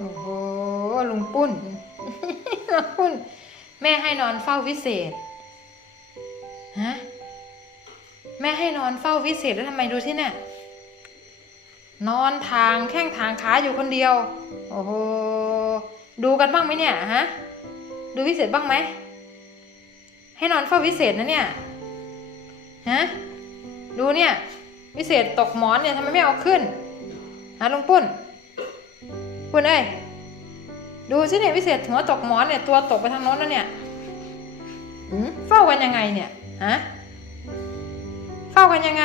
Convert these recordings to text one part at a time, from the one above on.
โอ้โหลุงปุ้นลุงปุ้น แม่ให้นอนเฝ้าวิเศษฮะแม่ให้นอนเฝ้าวิเศษแล้วทำไมดูที่เนี่ยนอนทางแข้งทางขาอยู่คนเดียว โอ้โห ดูกันบ้างไหมเนี่ยฮะ ดูวิเศษบ้างไหม ให้นอนเฝ้าวิเศษนะเนี่ย ฮะ ดูเนี่ย วิเศษตกหมอนเนี่ยทำไมไม่เอาขึ้น หาลุงปุ้น ปุ้นเอ้ยดูสิเนี่ยวิเศษหัวตกหมอนเนี่ยตัวตกไปทางโน้นแล้วเนี่ยอืมเฝ้ากันยังไงเนี่ยฮะเฝ้ากันยังไง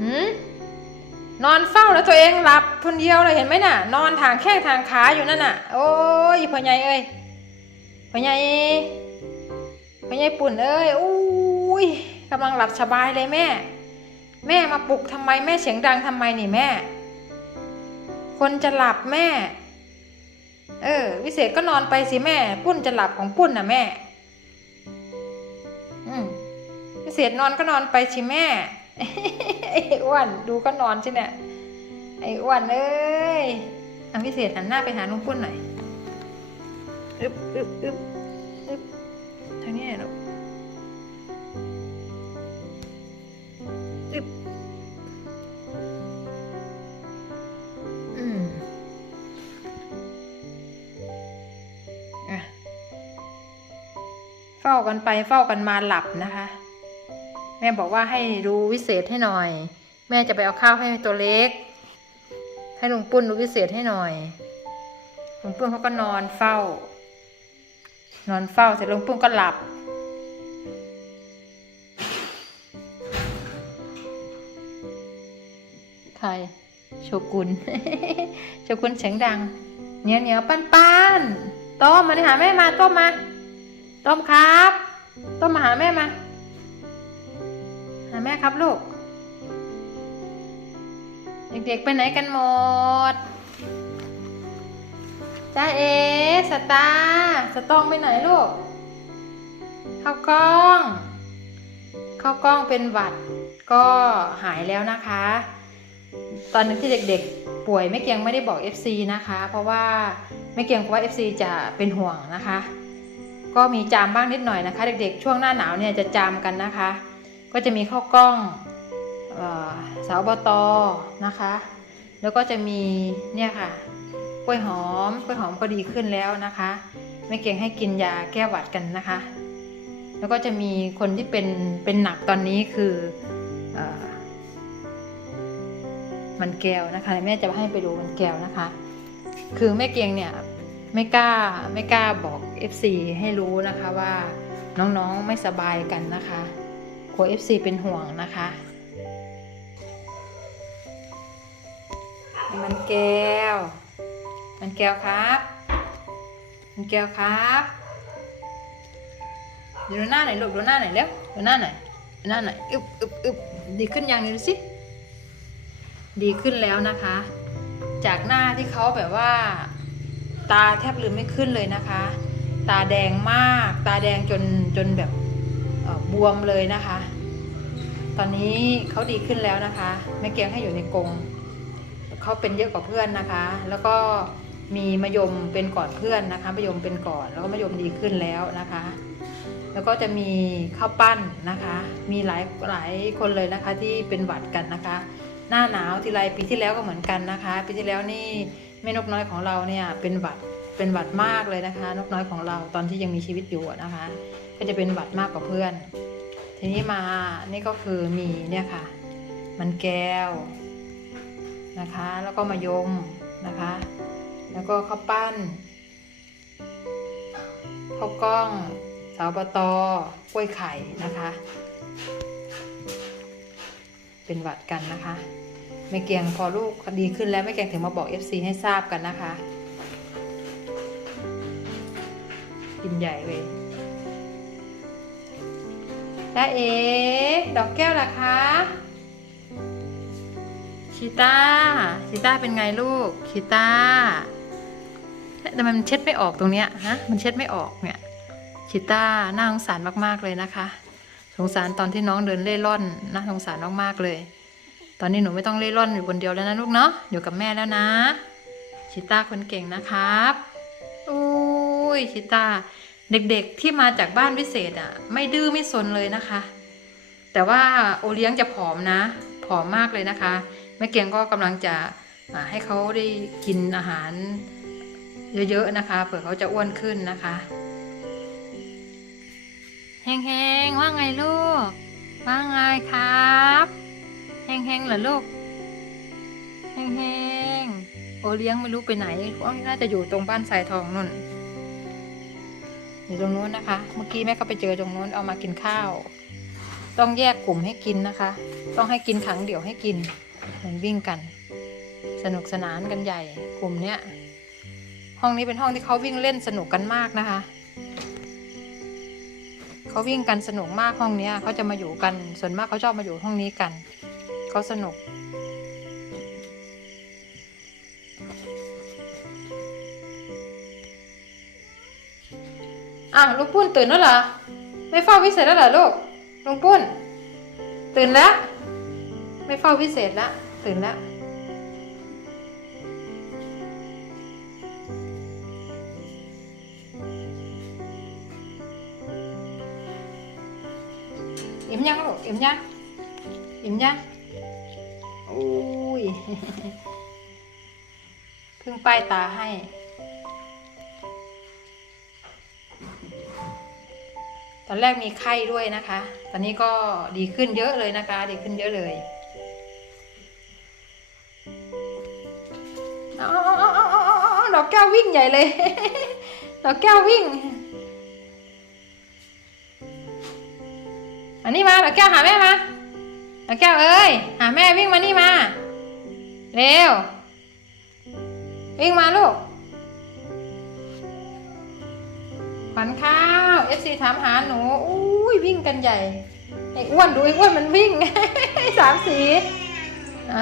หืมนอนเฝ้าแล้วตัวเองหลับคนเดียวเลยเห็นไหมน่ะ นอนทางแข้งทางขาอยู่นั่นน่ะ โอ้ยพ่อใหญ่เอ้ยพ่อใหญ่พ่อใหญ่ปุ่นเอ้ยอุ้ยกำลังหลับสบายเลยแม่ แม่มาปลุกทำไมแม่เสียงดังทำไมนี่แม่ คนจะหลับแม่ เออ วิเศษก็นอนไปสิแม่ ปุ้นจะหลับของปุ้นน่ะแม่ อืมวิเศษนอนก็นอนไปสิแม่ ไอ้อ้วนดูก็นอนสิเนี่ย ไอ้อ้วนเอ้ยอันพิเศษหันหน้าไปหาลุงปุ้นหน่อย อึบอึบอึบอึบทางนี้หน่อย ฝ้ากันไปเฝ้ากันมาหลับนะคะ แม่บอกว่าให้ดูวิเศษให้หน่อย แม่จะไปเอาข้าวให้ตัวเล็ก ให้ลุงปุ้นดูวิเศษให้หน่อยลุงปุ้นเขาก็นอนเฝ้า นอนเฝ้าเสร็จลุงปุ้นก็หลับใครโชกุนโชกุนเสียงดังเหนียวเหนียวปั้นปั้นต้มมาดิหาแม่มาต้มมา ต้มครับ ต้มมาหาแม่มา หาแม่ครับลูก เด็กๆไปไหนกันหมดจ้าเอสตาสตองไปไหนลูก เข้ากล้อง เข้ากล้องเป็นหวัดก็หายแล้วนะคะ ตอนนี้ที่เด็กๆ ป่วยแม่เกียงไม่ได้บอก FC นะคะ เพราะว่าแม่เกียงกลัว FC จะเป็นห่วงนะคะ ก็มีจามบ้างนิดหน่อยนะคะ เด็กๆ ช่วงหน้าหนาวเนี่ยจะจามกันนะคะ ก็จะมีข้าวกล้องเสาบตนะคะ แล้วก็จะมีเนี่ยค่ะกล้วยหอมกล้วยหอมก็ดีขึ้นแล้วนะคะแม่เก่งให้กินยาแก้หวัดกันนะคะ แล้วก็จะมีคนที่เป็นเป็นหนักตอนนี้คืออมันแก้วนะคะแม่จะให้ไปดูมันแก้วนะคะ คือแม่เกียงเนี่ย ไม่กล้าไม่กล้าบอก FC ให้รู้นะคะว่าน้องๆไม่สบายกันนะคะกลัว FC เป็นห่วงนะคะ มันแก้ว มันแก้วครับ มันแก้วครับดูหน้าหน่อยลูกดูหน้าหน่อยเร็วดูหน้าหน่อยดูหน้าหน่อยอึบอึบอึบดีขึ้นยังนี่ดูสิดีขึ้นแล้วนะคะ จากหน้าที่เขาแบบว่า ตาแทบลืมไม่ขึ้นเลยนะคะ ตาแดงมาก ตาแดงจนจนแบบบวมเลยนะคะ ตอนนี้เขาดีขึ้นแล้วนะคะแม่เกียงให้อยู่ในกรงเขาเป็นเยอะกว่าเพื่อนนะคะ แล้วก็มีมะยมเป็นก่อนเพื่อนนะคะมะยมเป็นก่อนแล้วก็มะยมดีขึ้นแล้วนะคะ แล้วก็จะมีข้าวปั้นนะคะ มีหลายหลายคนเลยนะคะที่เป็นหวัดกันนะคะ หน้าหนาวทีไรปีที่แล้วก็เหมือนกันนะคะ ปีที่แล้วนี่ แม่นกน้อยของเราเนี่ยเป็นหวัดเป็นหวัดมากเลยนะคะ นกน้อยของเราตอนที่ยังมีชีวิตอยู่นะคะ ก็จะเป็นหวัดมากกว่าเพื่อน ทีนี้มานี่ก็คือมีเนี่ยค่ะ มันแก้วนะคะ แล้วก็มายมนะคะ แล้วก็ข้าวปั้นข้าวกล้องสาวปตอกล้วยไข่นะคะ เป็นหวัดกันนะคะ แม่เกียงพอลูกดีขึ้นแล้วแม่เกียงถึงมาบอก FC ให้ทราบกันนะคะ กินใหญ่เลยจ้าเอ๋ดอกแก้วล่ะคะชีตาชีตาเป็นไงลูกชีตาแต่มันเช็ดไม่ออกตรงเนี้ยฮะมันเช็ดไม่ออกเนี่ยชีตาน่าสงสารมากๆเลยนะคะ สงสารตอนที่น้องเดินเล่ร่อนนะสงสารมากๆเลย ตอนนี้หนูไม่ต้องเล่ร่อนอยู่คนเดียวแล้วนะลูกเนาะอยู่กับแม่แล้วนะ ชิต้าคนเก่งนะครับอุ้ยชิต้าเด็กๆที่มาจากบ้านพิเศษอะ ไม่ดื้อไม่ซนเลยนะคะ แต่ว่าโอเลี้ยงจะผอมนะ ผอมมากเลยนะคะ แม่เกียงก็กำลังจะให้เขาได้กินอาหารเยอะๆนะคะเผื่อเขาจะอ้วนขึ้นนะคะแฮงๆว่าไงลูก ว่าไงครับ แฮงๆเหรอลูกแฮงๆโอเลี้ยงไม่รู้ไปไหนว่าน่าจะอยู่ตรงบ้านสายทองนุ่น อยู่ตรงนู้นนะคะ เมื่อกี้แม่ก็ไปเจอตรงนู้นเอามากินข้าว ต้องแยกกลุ่มให้กินนะคะ ต้องให้กินขังเดี่ยวให้กิน เหมือนวิ่งกัน สนุกสนานกันใหญ่ กลุ่มเนี้ย ห้องนี้เป็นห้องที่เขาวิ่งเล่นสนุกกันมากนะคะเขาวิ่งกันสนุกมากห้องเนี้ยเขาจะมาอยู่กัน ส่วนมากเขาชอบมาอยู่ห้องนี้กัน เขาสนุก อะลุงปุ้นตื่นแล้วเหรอ ไม่เฝ้าพิเศษแล้วเหรอลูกลุงปุ้น ตื่นแล้ว ไม่เฝ้าพิเศษแล้ว ตื่นแล้วอิ่มยังลูกอิ่มยังอิ่มยัง โอ้ยเพิ่งป้ายตาให้ ตอนแรกมีไข้ด้วยนะคะ ตอนนี้ก็ดีขึ้นเยอะเลยนะคะ ดีขึ้นเยอะเลยอาเอดอกแก้ววิ่งใหญ่เลย ดอกแก้ววิ่ง อันนี้มาดอกแก้วหาแม่มา ดอกแก้วเอ้ย หาแม่วิ่งมานี่มา เร็ว วิ่งมาลูก ขวัญข้าวเอฟซีถามหาหนูอุ้ยวิ่งกันใหญ่ไอ้อ้วนดูไอ้อ้วนมันวิ่งสามสีเอ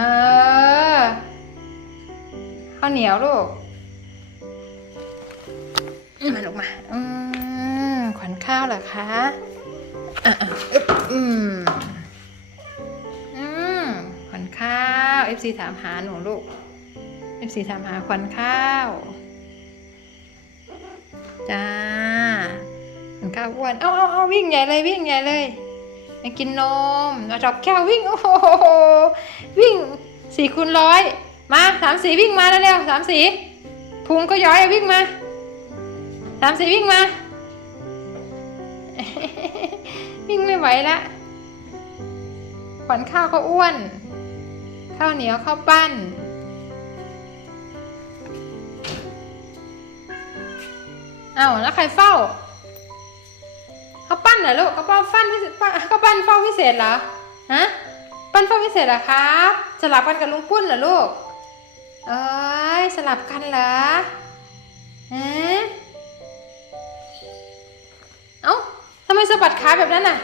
อข้าวเหนียวลูกมาลูกมาอืมขวัญข้าวเหรอคะอะอืม ข้าวเอฟซีถามหาหนูลูกเอฟซีถามหาขวัญข้าวจ้ามันข้าวอ้วนเอาเอาเอาวิ่งใหญ่เลยวิ่งใหญ่เลยไปกินนมเอาดอกแก้ววิ่งโอ้โหวิ่งสี่คูณร้อยมาสามสีวิ่งมาแล้วเร็วสามสีพุงก็ย้อยวิ่งมาสามสีวิ่งมา วิ่งไม่ไหวละขวัญข้าวก็อ้วน ข้าวเหนียวข้าวปั้น เอ้าแล้วใครเฝ้าเขาวปั้นเหรอลูกเขาปั้นฟันพิเศษปั้นเขาปั้นเฝ้าพิเศษเหรอฮะปั้นเฝ้าพิเศษเหรอครับสลับกันกับลุงปุ้นเหรอลูกเอ้ยสลับกันเหรอฮะเอ้าทำไมสะบัดขาแบบนั้นน่ะ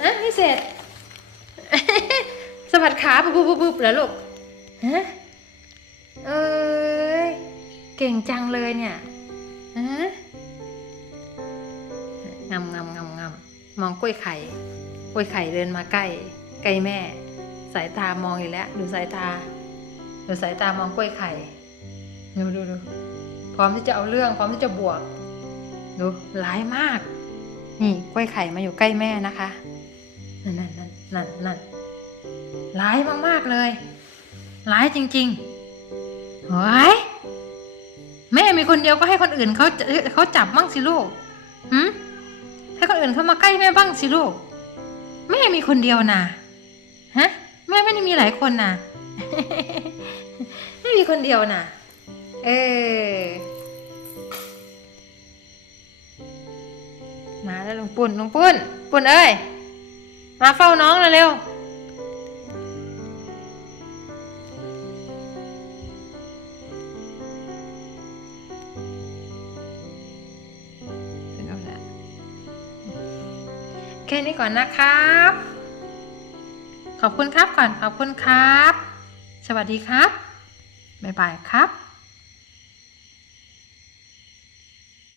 ฮะพิเศษะบัดขาปุ๊บปุ๊บปุ๊บเหรอลูกฮะเอ้ยเก่งจังเลยเนี่ยฮะงำงำงำงำมองกล้วยไข่กล้วยไข่เดินมาใกล้ใกล้แม่ สายตามองอีกแล้วดูสายตาดูสายตามองกล้วยไข่ดูดูดูพร้อมที่จะเอาเรื่อง พร้อมที่จะบวกดูร้ายมาก นี่กล้วยไข่มาอยู่ใกล้แม่นะคะนั่นนั่นนั่นนั่นนั่น ร้ายมากๆเลย ร้ายจริงๆเฮ้ยแม่มีคนเดียวก็ให้คนอื่นเขาเขาจับบ้างสิลูกหืมให้คนอื่นเขามาใกล้แม่บ้างสิลูก แม่มีคนเดียวนะฮะ แม่ไม่ได้มีหลายคนนะไม่มีคนเดียวนะเออมาแล้วลุงปุ่นลุงปุ่นปุ่นเอ้ย มาเฝ้าน้องเร็วๆ แค่นี้ก่อนนะครับ ขอบคุณครับก่อนขอบคุณครับ สวัสดีครับ บ๊ายบายครับ